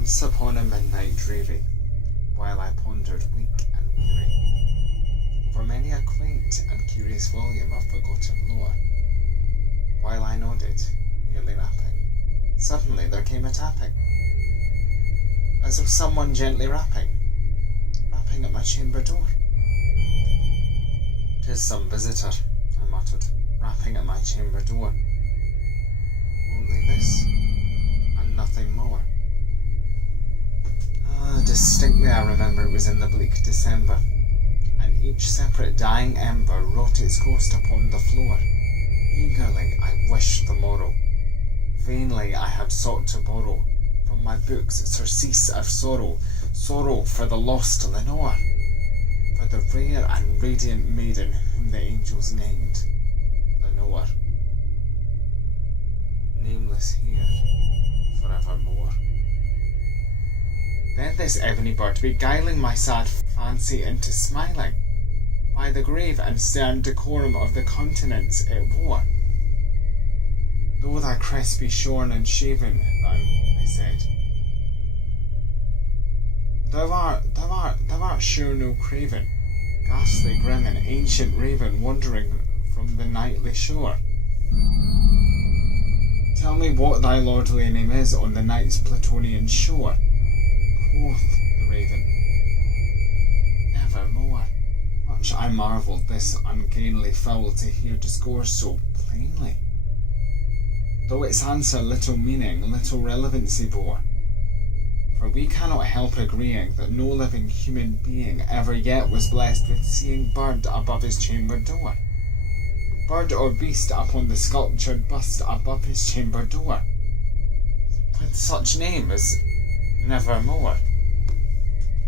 Once upon a midnight dreary, while I pondered weak and weary over many a quaint and curious volume of forgotten lore, while I nodded, nearly napping, suddenly there came a tapping, as of someone gently rapping at my chamber door. "'Tis some visitor," I muttered, rapping at my chamber door. Only this, and nothing more. Distinctly I remember it was in the bleak December, and each separate dying ember wrote its ghost upon the floor. Eagerly I wished the morrow. Vainly I had sought to borrow from my books surcease of sorrow, sorrow for the lost Lenore, for the rare and radiant maiden whom the angels named Lenore, nameless here forevermore. Then this ebony bird, beguiling my sad fancy into smiling, by the grave and stern decorum of the countenance it wore. "Though thy crest be shorn and shaven, thou," I said, Thou art sure no craven, ghastly grim and ancient raven wandering from the nightly shore. Tell me what thy lordly name is on the night's Plutonian shore." Quoth the raven, "Nevermore." Much I marvelled this ungainly fowl to hear discourse so plainly, though its answer little meaning, little relevancy bore. For we cannot help agreeing that no living human being ever yet was blessed with seeing bird above his chamber door, bird or beast upon the sculptured bust above his chamber door, with such name as Nevermore.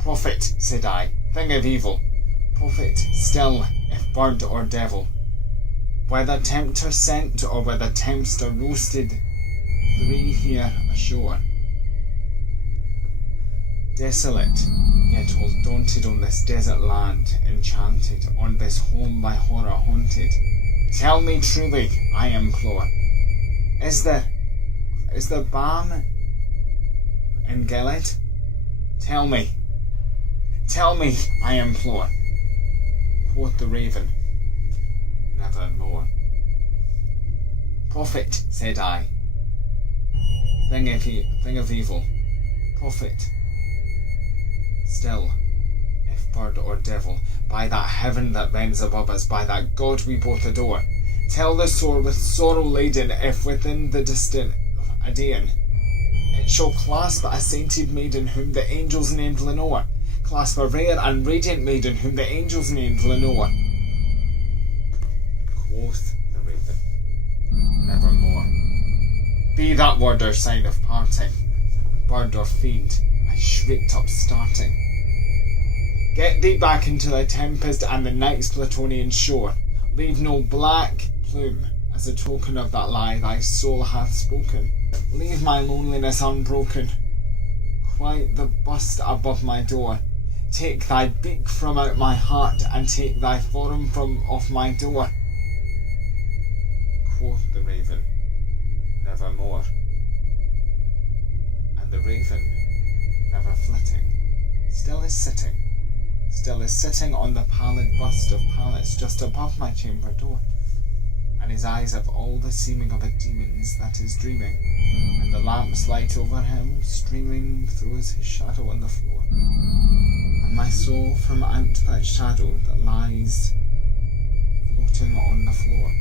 "Prophet," said I, "thing of evil, prophet still, if bird or devil, whether tempter sent or whether tempter roasted, three here ashore. Desolate, yet all daunted on this desert land, enchanted, on this home by horror haunted, tell me truly, I implore, is there balm in Gilead? Tell me, I implore." Quoth the raven, "Nevermore." "Prophet," said I, thing of evil, prophet still, if bird or devil, by that heaven that bends above us, by that God we both adore, tell the sore with sorrow laden if within the distant Aegean it shall clasp a sainted maiden whom the angels named Lenore, clasp a rare and radiant maiden whom the angels named Lenore." Quoth the raven, "Nevermore." "Be that word or sign of parting, bird or fiend," I shrieked up starting. "Get thee back into the tempest and the night's Plutonian shore. Leave no black plume as a token of that lie thy soul hath spoken. Leave my loneliness unbroken. Quiet the bust above my door. Take thy beak from out my heart, and take thy form from off my door." Quoth the raven, "Nevermore." And the raven, never flitting, still is sitting on the pallid bust of Pallas just above my chamber door, and his eyes have all the seeming of a demon's that is dreaming, and the lamp's light over him streaming throws his shadow on the floor, and my soul from out that shadow that lies floating on the floor